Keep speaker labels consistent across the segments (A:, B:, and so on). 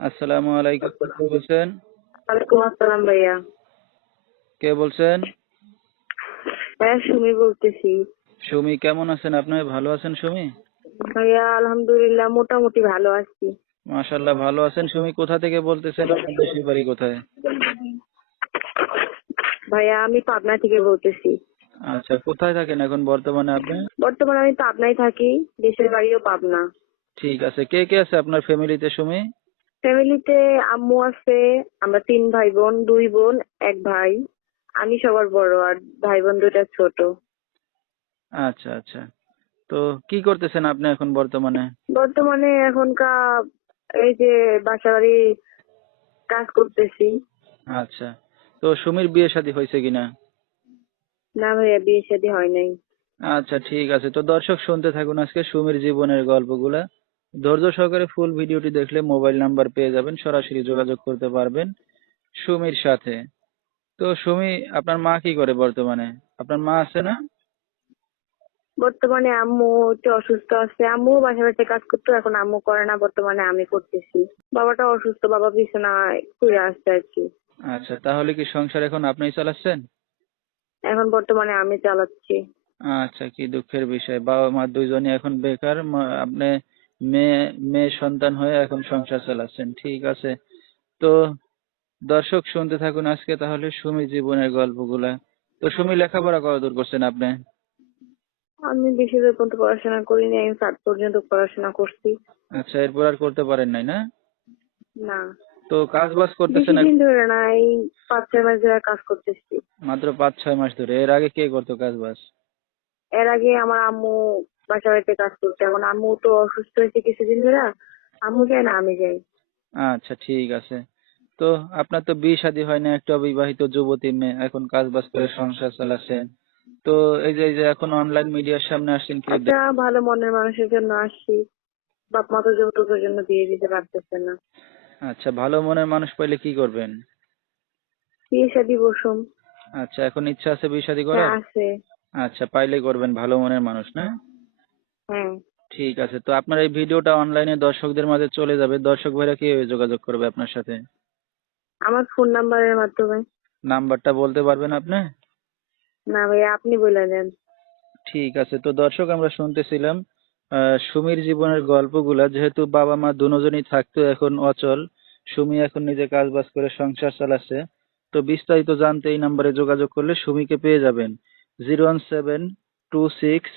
A: আসসালামু আলাইকুম কে বলছেন?
B: ওয়ালাইকুম আসসালাম ভাইয়া।
A: কে বলছেন?
B: হ্যাঁ সুমি বলতেছি।
A: সুমি কেমন আছেন? আপনি ভালো আছেন সুমি?
B: ভাইয়া আলহামদুলিল্লাহ মোটামুটি ভালো আছি।
A: মাশাল্লাহ ভালো আছেন সুমি? কোথা থেকে বলতেছেন? আপনার দেশের বাড়ি কোথায়?
B: ভাইয়া আমি পাবনা থেকে বলতেছি।
A: আচ্ছা কোথায় থাকেন এখন বর্তমানে আপনি?
B: বর্তমানে আমি পাবনায় থাকি দেশের বাড়িও পাবনা।
A: ঠিক আছে কে কে আছে আপনার ফ্যামিলিতে সুমি?
B: ফ্যামিলিতে আম্মু আছে আমরা তিন ভাই বোন দুই বোন এক ভাই। আমি সবার বড় আর ভাই বোন দুইটা ছোট।
A: আচ্ছা আচ্ছা। তো কি করতেছেন আপনি এখন বর্তমানে?
B: বর্তমানে এখনকার এই যে বাসা বাড়ি কাজ করতেছি।
A: আচ্ছা। তো সুমির বিয়ে শাদী হয়েছে কিনা?
B: না ভাইয়া বিয়ে শাদী হয় নাই।
A: আচ্ছা ঠিক আছে। তো দর্শক শুনতে থাকুন আজকে সুমির জীবনের গল্পগুলা। ধৈর্য সহকারে ফুল ভিডিওটি দেখলে মোবাইল নাম্বার পেয়ে যাবেন সরাসরি যোগাযোগ করতে পারবেন সুমির সাথে। তো সুমি আপনার মা কি করে বর্তমানে? আপনার মা আছে না?
B: বর্তমানে আম্মু একটু অসুস্থ আছে। আম্মু বাসা বাড়িতে কাজ করতো এখন আম্মু করে না বর্তমানে আমি করতেছি। বাবাটা অসুস্থ বাবা বিছানায় শুয়ে আসছে আর কি।
A: আচ্ছা তাহলে কি সংসার এখন আপনিই চালাচ্ছেন?
B: এখন বর্তমানে আমি চালাচ্ছি।
A: আচ্ছা কি দুঃখের বিষয়। বাবা মা দুইজনই এখন বেকার আপনি মেয়ে মেয়ে সন্তান হয়ে এখন সংসার চালাচ্ছেন। ঠিক আছে। তো দর্শক শুনতে থাকুন আজকে তাহলে সুমি জীবনের গল্পগুলা। তো সুমি লেখাপড়া কতদূর করছেন আপনি?
B: আমি বেশি দূর পর্যন্ত পড়াশোনা করিনি আমি সাত পর্যন্ত পড়াশোনা করছি।
A: আচ্ছা এরপর আর করতে পারেন নাই না?
B: না।
A: তো কাজ বাজ করতেছেন
B: দিন ধরে না এই পাঁচ ছয় মাস ধরে কাজ করতেছি।
A: মাত্র পাঁচ ছয় মাস ধরে। এর আগে কে করতো কাজ বাজ
B: এর আগে আমার আম্মু বাসা বাড়িতে কাজ করছে। এখন আম্মু তো অসুস্থ হয়েছে কিছুদিন ধরে আম্মু যায় না আমি যাই।
A: আচ্ছা ঠিক আছে। তো আপনার তো বিয়ে শাদী হয় না একটা অবিবাহিত যুবতী মেয়ে এখন কাজ বাজ করে সংসার চালাচ্ছেন তো এই যে এই যে এখন অনলাইন মিডিয়ার সামনে আসছেন কি?
B: একটা ভালো মনের মানুষের জন্য আসছি। বাপ মা তো যৌতুকের জন্য বিয়ে দিতে পারতেছে না।
A: আচ্ছা ভালো মনের মানুষ পাইলে কি করবেন?
B: বিয়ে শাদী বসুম
A: আচ্ছা এখন ইচ্ছা আছে বিয়ে শাদী করার?
B: হ্যাঁ আছে।
A: আচ্ছা পাইলে করবেন ভালো মনের মানুষ না? ঠিক আছে তো আপনার এই ভিডিওটা অনলাইনে দর্শকদের মাঝে চলে যাবে। দর্শক ভাইরা কীভাবে যোগাযোগ করবে আপনার সাথে?
B: আমার ফোন নাম্বারের মাধ্যমে।
A: নাম্বারটা বলতে পারবেন আপনি?
B: না ভাই আপনি বলে দেন।
A: ঠিক আছে তো দর্শক আমরা শুনতেছিলাম সুমির জীবনের গল্পগুলা। যেহেতু বাবা মা দুজনই থাকতো এখন অচল সুমি এখন নিজে কাজ বাজ করে সংসার চালাচ্ছে। তো বিস্তারিত জানতে এই নাম্বারে যোগাযোগ করলে সুমিকে পেয়ে যাবেন। Zero one seven two six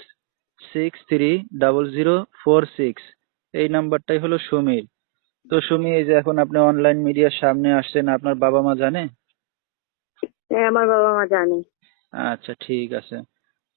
A: six three double zero four six এই নাম্বারটাই হলো সুমির। তো সুমি এই যে এখন আপনি অনলাইন মিডিয়ার সামনে আসছেন আপনার বাবা মা জানে?
B: হ্যাঁ আমার বাবা মা জানে।
A: আচ্ছা ঠিক আছে।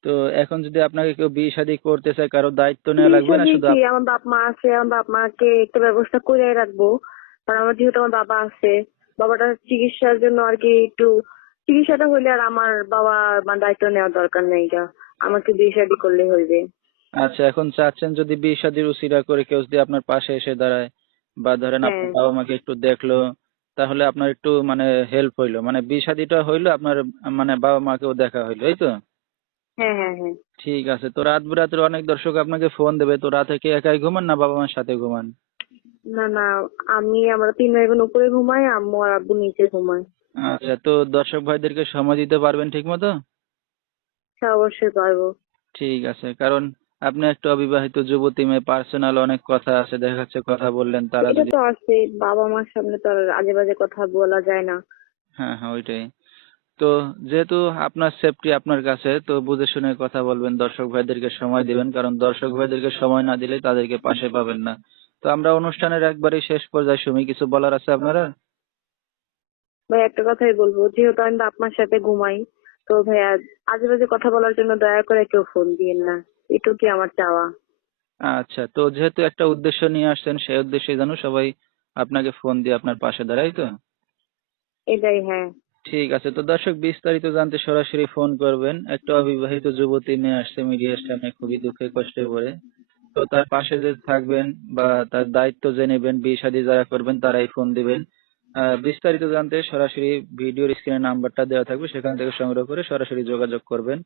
A: তো এখন যদি আপনাকে কেউ বিয়ে শাদী করতে চায় কারও দায়িত্ব নেওয়া লাগবে না শুধু আপ-
B: আমার বাপ মা আছে আমার বাপ মাকে একটা ব্যবস্থা করে রাখব। কারণ আমার যেহেতু আমার বাবা আছে বাবাটার চিকিৎসার জন্য আর কি একটু চিকিৎসাটা হইলে আর আমার বাবা আমার দায়িত্ব নেওয়ার দরকার নেই এটা আমাকে বিয়ে শাদী করলে হইবে।
A: আচ্ছা এখন চাচ্ছেন যদি বিয়ে শাদীর উসিলা করে কেউ যদি আপনার পাশে এসে দাঁড়ায় বা ধরেন আপনার
B: হ্যাঁ।
A: বাবা মাকে একটু দেখল তাহলে আপনার একটু মানে হেল্প হইল। মানে বিয়ে শাদীটা হইল আপনার মানে বাবা মাকেও দেখা হইল এই তো?
B: হ্যাঁ হ্যাঁ হ্যাঁ
A: ঠিক আছে তো রাত বিরাতের অনেক দর্শক আপনাকে ফোন দেবে তো রাতে কি একাই ঘুমান না বাবা মার সাথে ঘুমান?
B: না না আমি আমরা তিন ভাই বোন উপরে ঘুমাই আম্মু আর আব্বু নিচে ঘুমায়।
A: আচ্ছা তো দর্শক ভাইদেরকে সময় দিতে পারবেন ঠিক মতো?
B: সে অবশ্যই পারব।
A: ঠিক আছে কারণ আপনি একটা অবিবাহিত যুবতী মেয়ে পার্সোনাল অনেক কথা আছে দেখা যাচ্ছে কথা বললেন তারা
B: এটা তো আছে বাবা মার সামনে তো আর আজে বাজে কথা বলা যায় না।
A: হ্যাঁ হ্যাঁ ওইটাই। তো যেহেতু আপনার সেফটি আপনার কাছে তো বুঝে শুনে কথা বলবেন দর্শক ভাইদেরকে সময় দিবেন কারণ দর্শক ভাইদেরকে সময় না দিলে তাদেরকে পাশে পাবেন না। তো আমরা অনুষ্ঠানের একবারই শেষ পর্যায়ে সুমি কিছু বলার আছে আপনারা?
B: ভাই একটা কথাই বলব যেহেতু আমি বাপ মার সাথে ঘুমাই তো ভাইয়া আজে বাজে কথা বলার জন্য দয়া করে কেউ ফোন দিয়েন না। এটুকুই আমার চাওয়া?
A: আচ্ছা তো যেহেতু একটা উদ্দেশ্য নিয়ে আসছেন সেই উদ্দেশ্যে যেন সবাই আপনাকে ফোন দিয়ে আপনার পাশে দাঁড়ায় তো?
B: এটাই হ্যাঁ।
A: ঠিক আছে তো দর্শক বিস্তারিত জানতে সরাসরি ফোন করবেন। একটা অবিবাহিত যুবতী মেয়ে আসছে মিডিয়ার সামনে খুবই দুঃখে কষ্টে পড়ে। তো তার পাশে যে থাকবেন বা তার দায়িত্ব যে নেবেন বিয়ে শাদী যারা করবেন তারাই ফোন দিবেন। বিস্তারিত জানতে সরাসরি ভিডিওর স্ক্রিনে নাম্বারটা দেওয়া থাকবে সেখান থেকে সংগ্রহ করে সরাসরি যোগাযোগ করবেন।